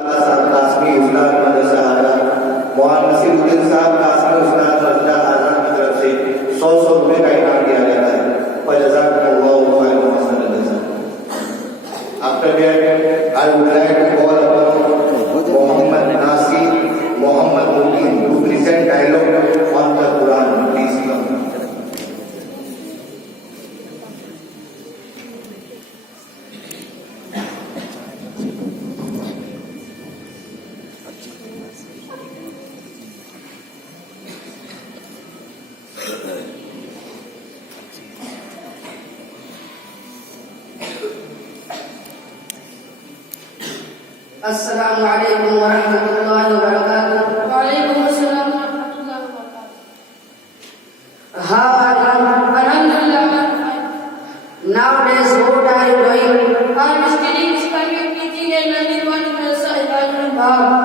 साहब कासमी उस्ताद मदरसा आजाद मौलाना नसीरुद्दीन साहब कासमी उस्ताद मदरसा आजाद की तरफ से 100 रुपए का इनाम दिया जाता है। फजज़ाकुमुल्लाहु खैरन Hasan. After that, I would like to call upon Muhammad Nasir Muhammad Mukin to present dialogue on the Quran. Please come. अस्सलामु अलैकुम व रहमतुल्लाहि व बरकातुहू। वालेकुम अस्सलाम व रहमतुल्लाहि व बरकातुहू। How are you? Alhamdulillah. Nowadays, what are you doing? I'm studying Islamic teaching and learning one Ibadan.